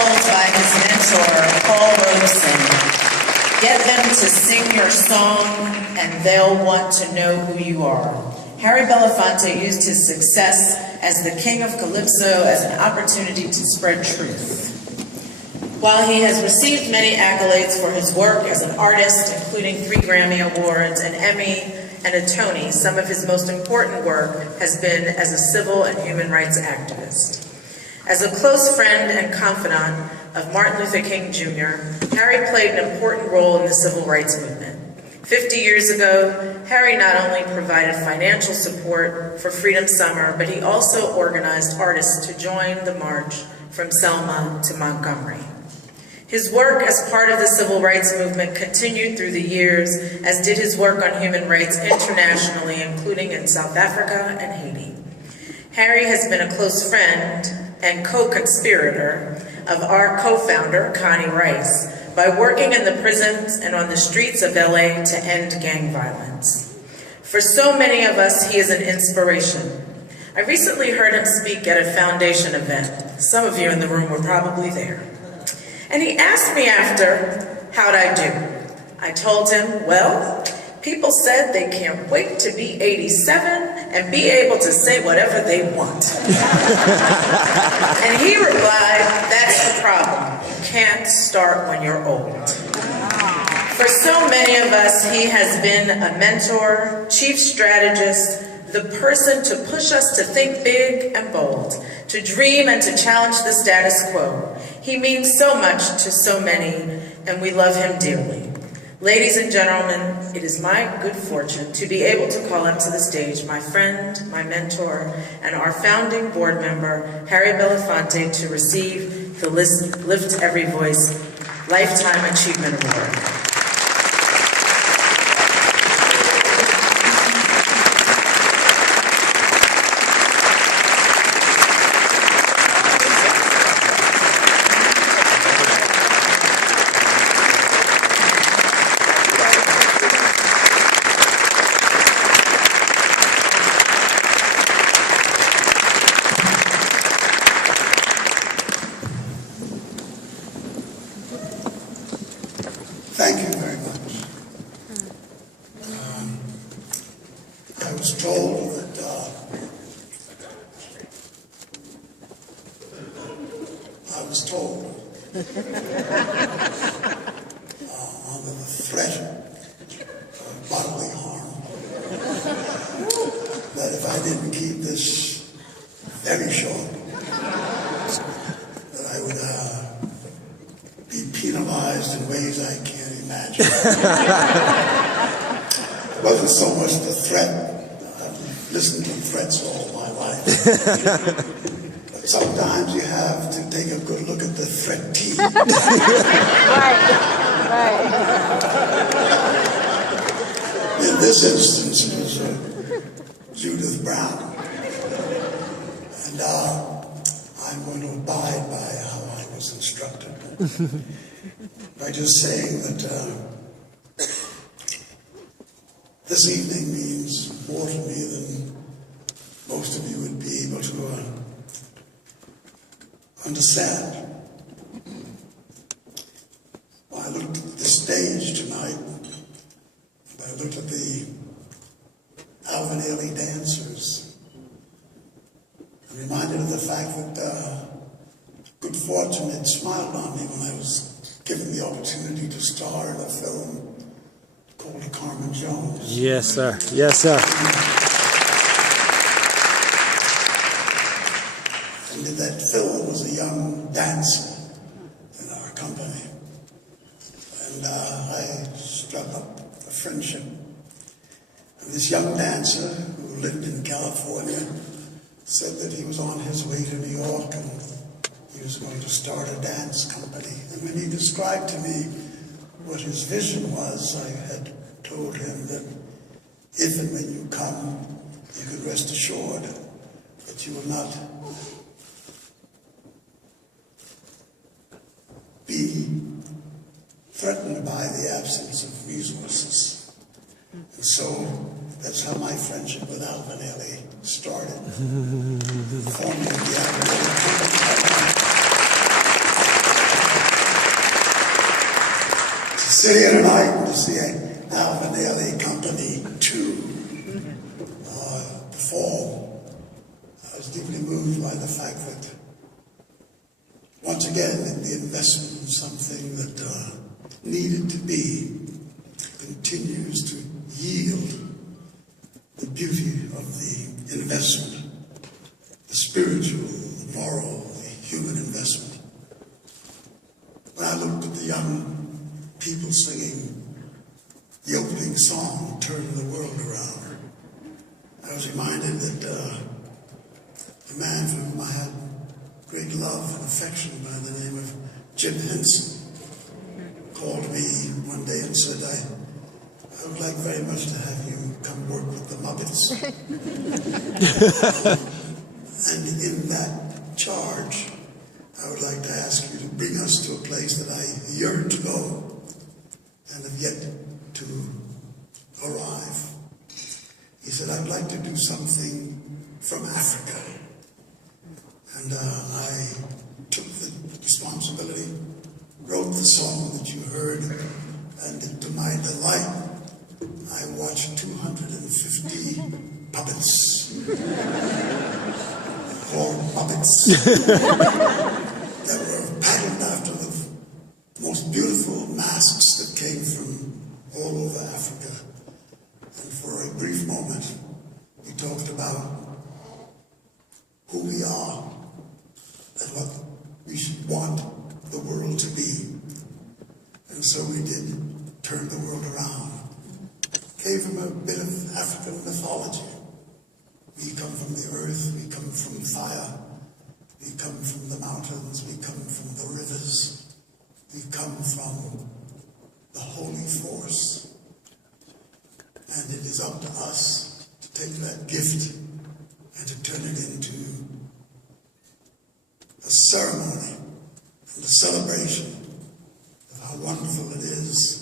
told by his mentor, Paul Robeson, "Get them to sing your song and they'll want to know who you are." Harry Belafonte used his success as the king of Calypso as an opportunity to spread truth. While he has received many accolades for his work as an artist, including 3 Grammy Awards, an Emmy, and a Tony, some of his most important work has been as a civil and human rights activist. As a close friend and confidant of Martin Luther King Jr., Harry played an important role in the civil rights movement. 50 years ago, Harry not only provided financial support for Freedom Summer, but he also organized artists to join the march from Selma to Montgomery. His work as part of the civil rights movement continued through the years, as did his work on human rights internationally, including in South Africa and Haiti. Harry has been a close friend and co-conspirator of our co-founder, Connie Rice, by working in the prisons and on the streets of LA to end gang violence. For so many of us, he is an inspiration. I recently heard him speak at a foundation event. Some of you in the room were probably there. And he asked me after, how'd I do? I told him, well, people said they can't wait to be 87 and be able to say whatever they want. And he replied, that's the problem. You can't start when you're old. For so many of us, he has been a mentor, chief strategist, the person to push us to think big and bold, to dream and to challenge the status quo. He means so much to so many, and we love him dearly. Ladies and gentlemen, it is my good fortune to be able to call up to the stage my friend, my mentor, and our founding board member, Harry Belafonte, to receive the Lift Every Voice Lifetime Achievement Award. Thank you very much. I was told that under the threat of bodily harm, that if I didn't keep this very short, that I would be penalized in ways I can't imagine. It wasn't so much the threat. I've listened to threats all my life. But sometimes you have to take a good look at the threat team. Right. In this instance, it was Judith Browne. And I'm going to abide by how I was instructed. By just saying that this evening means more to me than most of you would be able to understand. When I looked at the stage tonight, and I looked at the Alvin Ailey dancers, I'm reminded of the fact that good fortune had smiled on me when I was given the opportunity to star in a film called Carmen Jones. Yes, sir. Yes, sir. And in that film was a young dancer in our company. And I struck up a friendship. And this young dancer who lived in California said that he was on his way to New York and he was going to start a dance company. And when he described to me what his vision was, I had told him that if and when you come, you could rest assured that you will not be threatened by the absence of resources. And so that's how my friendship with Alvin Ailey started. Forming the Alvin Ailey Company. sit here tonight to see Alvin Ailey Company 2 perform. I was deeply moved by the fact that once again the investment in something that needed to be continues to yield the beauty of the investment, the spiritual, the moral, the human investment. When I looked at the young people singing the opening song, Turn the World Around, I was reminded that a man for whom I had great love and affection by the name of Jim Henson called me one day and said, I would like very much to have you come work with the Muppets. And in that charge, I would like to ask you to bring us to a place that I yearn to go and have yet to arrive. He said, I'd like to do something from Africa. And I took the responsibility, wrote the song that you heard, and to my delight, I watched 250 puppets, or puppets, that were patterned after the most beautiful masks that came from all over Africa. And for a brief moment, we talked about who we are and what we should want the world to be. And so we did Turn the World Around. Came from a bit of African mythology. We come from the earth, we come from fire, we come from the mountains, we come from the rivers, we come from the holy force. And it is up to us to take that gift and to turn it into a ceremony and a celebration of how wonderful it is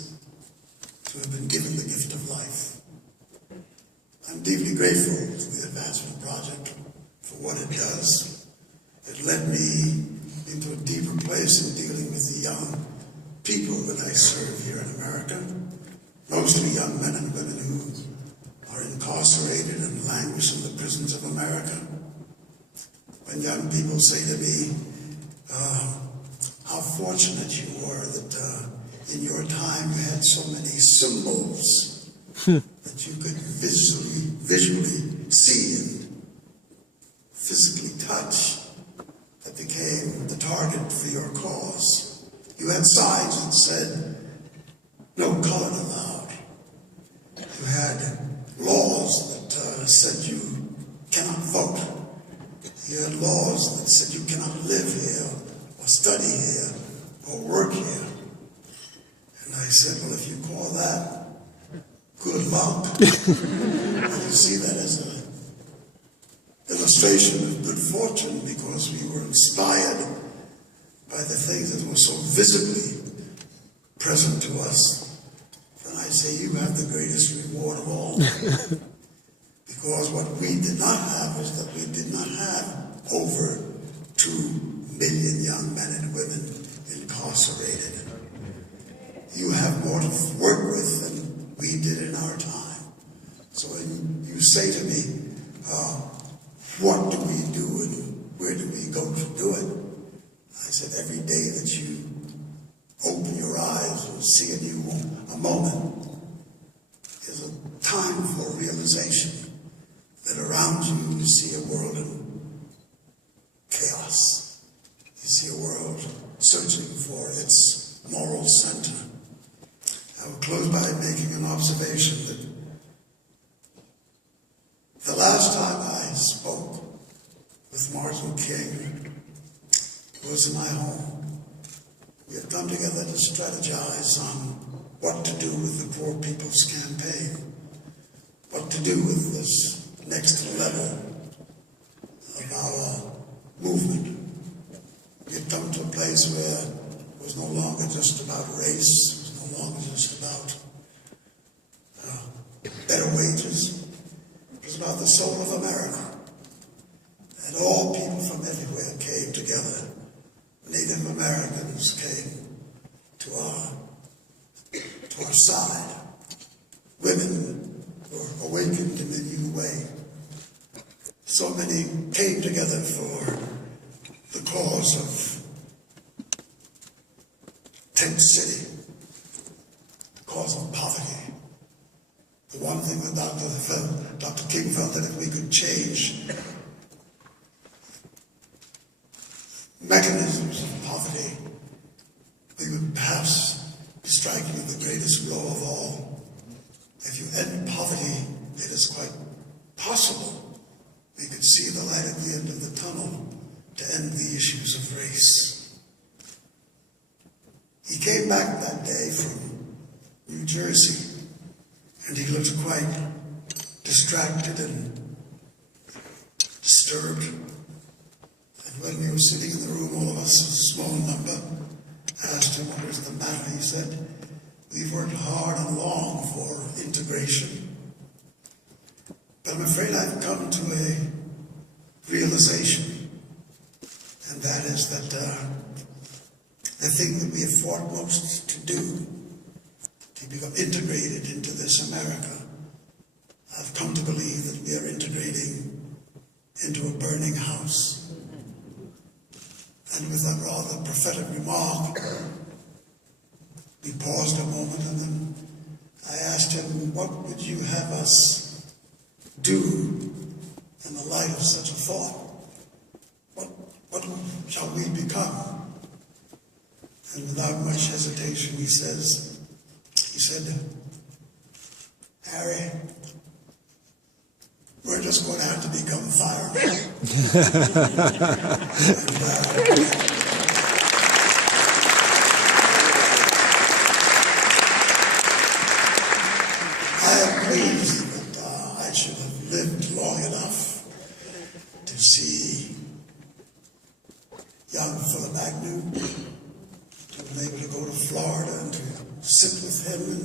to have been given the gift of life. I'm deeply grateful to the Advancement Project for what it does. It led me into a deeper place in dealing with the young people that I serve here in America, mostly young men and women who are incarcerated and languish in the prisons of America. When young people say to me, how fortunate you were that in your time you had so many symbols that you could visually see and physically touch, that became the target for your cause. You had signs that said, no color allowed. You had laws that said you cannot vote. You had laws that said you cannot live here, or study here, or work here. And I said, well, if you call that good luck, and you see that as an illustration of good fortune, because we were inspired by the things that were so visibly present to us, then I say you have the greatest reward of all. Because what we did not have was that we did not have over 2 million young men and women incarcerated. You have more to work with than we did in our time. So when you say to me, what do we do and where do we go to do it? I said, every day that you open your eyes or see a moment is a time for realization that around you see a world in chaos. You see a world searching for its moral center. I will close by making an observation that the last time I spoke with Martin King was in my home. We had come together to strategize on what to do with the Poor People's Campaign, what to do with this next level of our movement. We had come to a place where it was no longer just about race, it was no longer just about better wages. It was about the soul of America. And all people from everywhere came together. Native Americans came to our to our side. Women were awakened in a new way. So many came together for the cause of Tent City, the cause of poverty. The one thing that Dr. King felt that if we could change mechanisms of poverty, we would perhaps be striking the greatest blow of all. If you end poverty, it is quite possible we could see the light at the end of the tunnel to end the issues of race. He came back that day from New Jersey, and he looked quite distracted and disturbed. And when we were sitting in the room, all of us, a small number, asked him what was the matter. He said, "We've worked hard and long for integration, but I'm afraid I've come to a realization, and that is that the thing that we have fought most to do, to become integrated into this America, I've come to believe that we are integrating into a burning house." And with that rather prophetic remark, we paused a moment, and then I asked him, "What would you have us do in the light of such a thought? What shall we become?" And without much hesitation, he said, "Harry, we're just going to have to become firemen." I am pleased that I should have lived long enough to see young Philip Agnew, to have been able to go to Florida and to sit with him and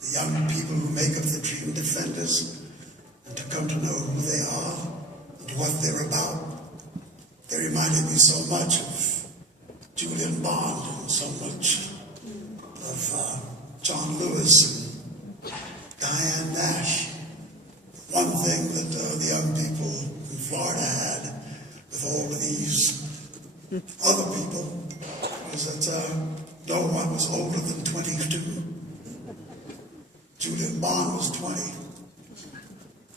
the young people who make up the Dream Defenders, and to come to know who they are and what they're about. They reminded me so much of Julian Bond and so much of John Lewis and Diane Nash. One thing that the young people in Florida had with all of these other people was that no one was older than 22. Julian Bond was 20.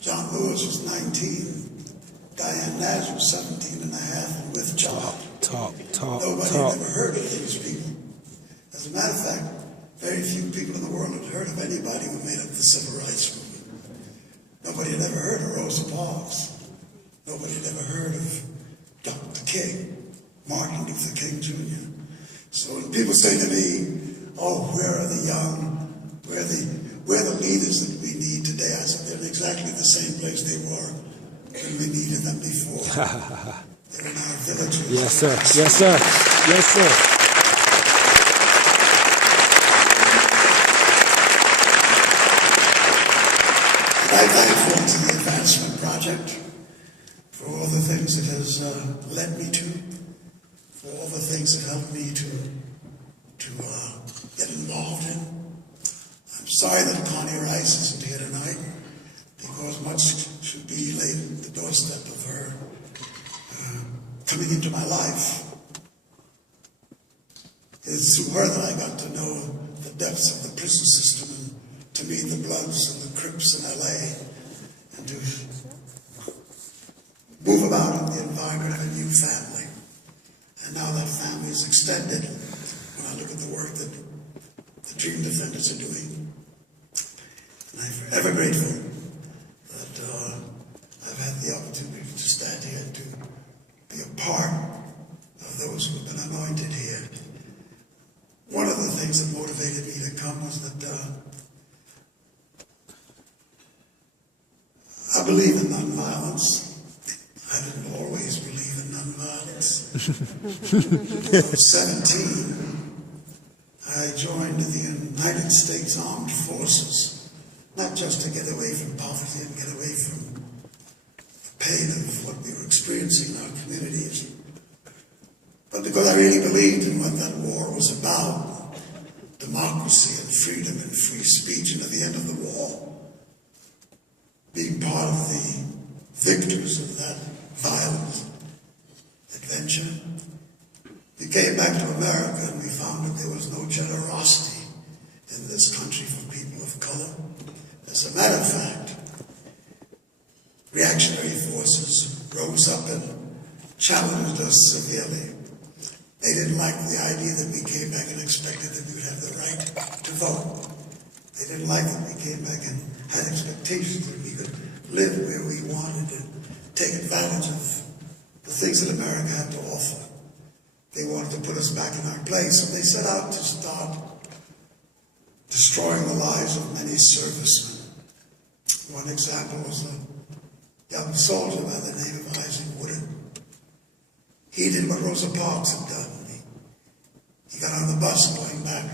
John Lewis was 19. Diane Nash was 17 and a half, and with John, nobody had ever heard of these people. As a matter of fact, very few people in the world had heard of anybody who made up the civil rights movement. Nobody had ever heard of Rosa Parks. Nobody had ever heard of Dr. King, Martin Luther King Jr. So when people say to me, "Oh, where are the young? Where are the leaders that we need today?" I said, they're in exactly the same place they were when we needed them before. They're in our villages. Yes, sir. Yes, sir. Yes, sir. And I'm thankful to the Advancement Project for all the things it has led me to, for all the things it helped me to get involved in. I'm sorry that Connie Rice isn't here tonight, because much should be laid at the doorstep of her coming into my life. It's through her that I got to know the depths of the prison system, and to meet the Bloods and the Crips in LA, and to move about in the environment of a new family. And now that family is extended when I look at the work that the Dream Defenders are doing. And I'm forever grateful that I've had the opportunity to stand here and to be a part of those who have been anointed here. One of the things that motivated me to come was that I believe in nonviolence. I didn't always believe in nonviolence. When I was 17, I joined the United States Armed Forces, not just to get away from poverty and get away from the pain of what we were experiencing in our communities, but because I really believed in what that war was about, the democracy and freedom and free speech, and at the end of the war, being part of the victors of that violent adventure. We came back to America and we found that there was no generosity in this country for people of color. As a matter of fact, reactionary forces rose up and challenged us severely. They didn't like the idea that we came back and expected that we would have the right to vote. They didn't like that we came back and had expectations that we could live where we wanted and take advantage of the things that America had to offer. They wanted to put us back in our place, and they set out to start destroying the lives of many servicemen. One example was a young soldier by the name of Isaac Woodard. He did what Rosa Parks had done. He got on the bus going back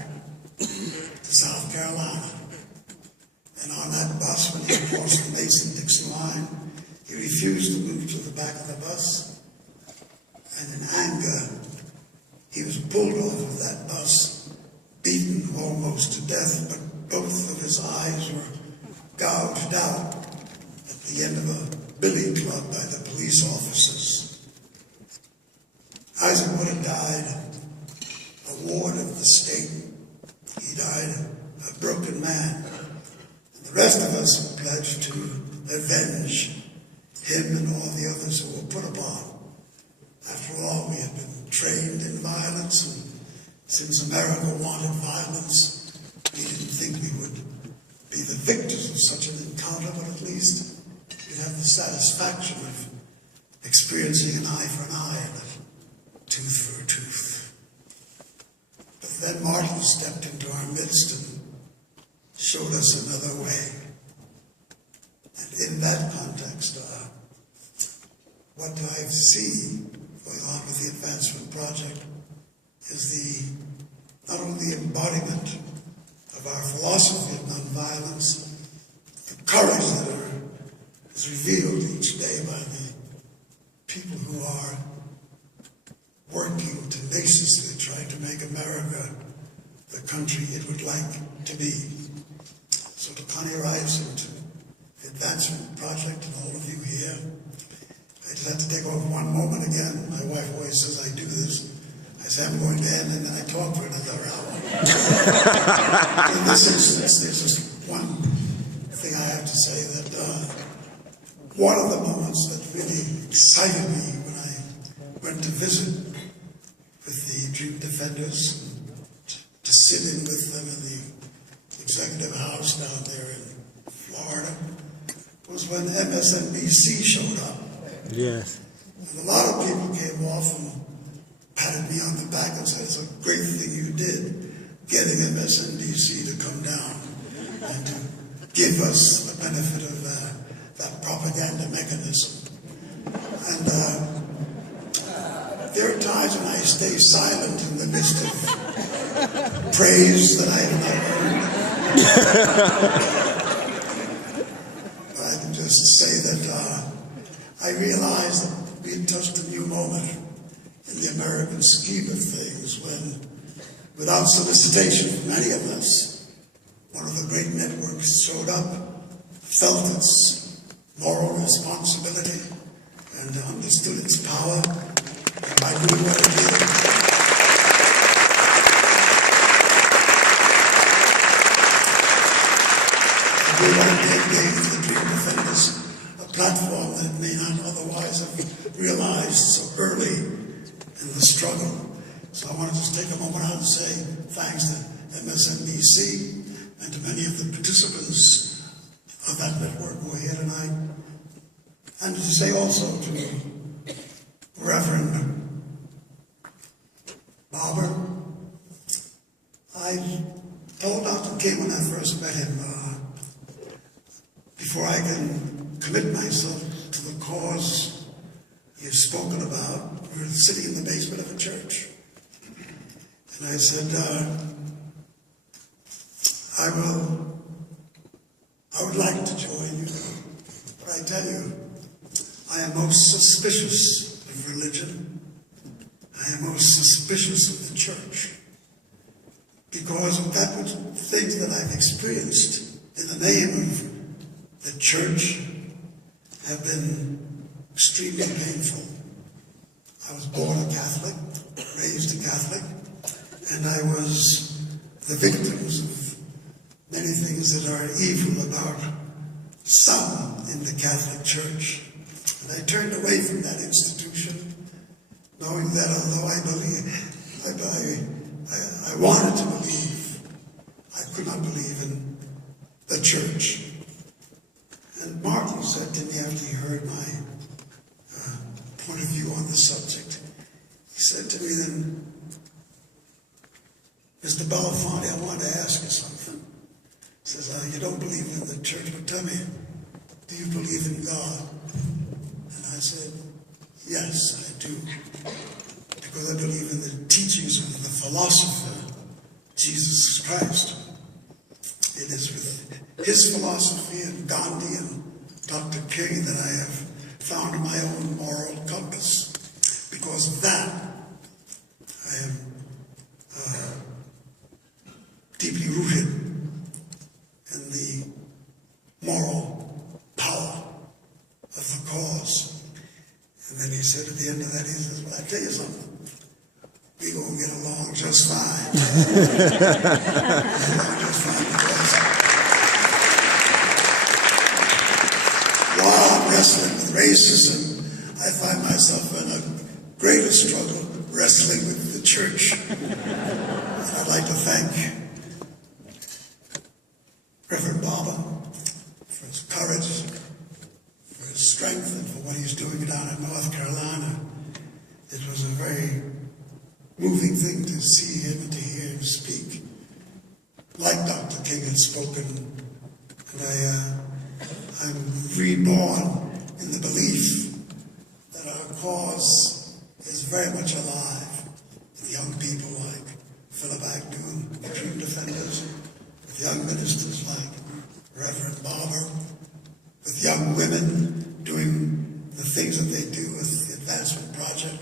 to South Carolina. And on that bus, when he crossed the Mason-Dixon line, he refused to move to the back of the bus. And in anger, he was pulled off of that bus, beaten almost to death, but both of his eyes were gouged out at the end of a billy club by the police officers. Isaac Woodard died a ward of the state. He died a broken man. And the rest of us pledged to avenge him and all the others who were put upon. After all, we had been trained in violence, and since America wanted violence, we didn't think we would be the victors of such an encounter, but at least we'd have the satisfaction of experiencing an eye for an eye and a tooth for a tooth. But then Martin stepped into our midst and showed us another way. And in that context, what I see going on with the Advancement Project is not only the embodiment of our philosophy of nonviolence, the courage that is revealed each day by the people who are working tenaciously trying to make America the country it would like to be. So to Connie Rice and to the Advancement Project and all of you here, I just have to take off one moment again. My wife always says I do this. I say I'm going to end and then I talk for another hour. In this instance, there's just one thing I have to say that one of the moments that really excited me when I went to visit with the Dream Defenders, to sit in with them in the executive house down there in Florida, was when MSNBC showed up. Yes. And a lot of people came off and patted me on the back and said, it's a great thing you did, getting MSNBC to come down and to give us the benefit of that propaganda mechanism. And there are times when I stay silent in the midst of praise that I have not heard. But I can just say that I realized that we had touched a new moment in the American scheme of things when, without solicitation from any of us, one of the great networks showed up, felt its moral responsibility, and understood its power, and by doing what it did, gave the Dream Defenders a platform that it may not otherwise have realized so early in the struggle. So I want to just take a moment out and say thanks to MSNBC and to many of the participants of that network who are here tonight. And to say also to Reverend Barber, I told Dr. King when I first met him, before I can commit myself to the cause you've spoken about, we were sitting in the basement of a church. And I said, I would like to join you, but I tell you, I am most suspicious of religion. I am most suspicious of the church. because that was things that I've experienced in the name of the church have been extremely painful. I was born a Catholic, raised a Catholic, and I was the victims of many things that are evil about some in the Catholic Church. And I turned away from that institution, knowing that although I wanted to believe, I could not believe in the church. And Martin said to me after he heard my point of view on the subject, he said to me then, Mr. Belafonte, I want to ask you something. He says, you don't believe in the church, but tell me, do you believe in God? And I said, yes, I do. Because I believe in the teachings of the philosopher, Jesus Christ. It is with his philosophy and Gandhi and Dr. King that I have found my own moral compass. Because of that, I am deeply rooted in the moral power of the cause. And then he said at the end of that, he says, well, I tell you something, we're going to get along just fine. Just fine because while I'm wrestling with racism, I find myself in a greater struggle wrestling with the church. And I'd like to thank Reverend Barber for his courage, for his strength, and for what he's doing down in North Carolina. It was a very moving thing to see him and to hear him speak, like Dr. King had spoken. And I'm reborn in the belief that our cause is very much alive with young people like Philip Agnew, the Dream Defenders, with young ministers like Reverend Barber, with young women doing the things that they do with the Advancement Project,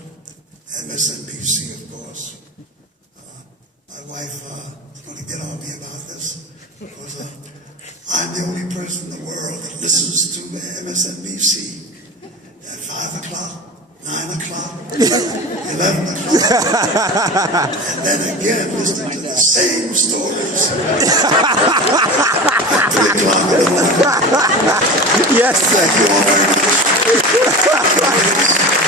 MSNBC, of course. My wife is going to get on me about this because I'm the only person in the world that listens to MSNBC at 5 o'clock, 9 o'clock, 11 o'clock, and then again listening to the same stories at 3 o'clock in the morning. Yes, sir. Thank you all very much.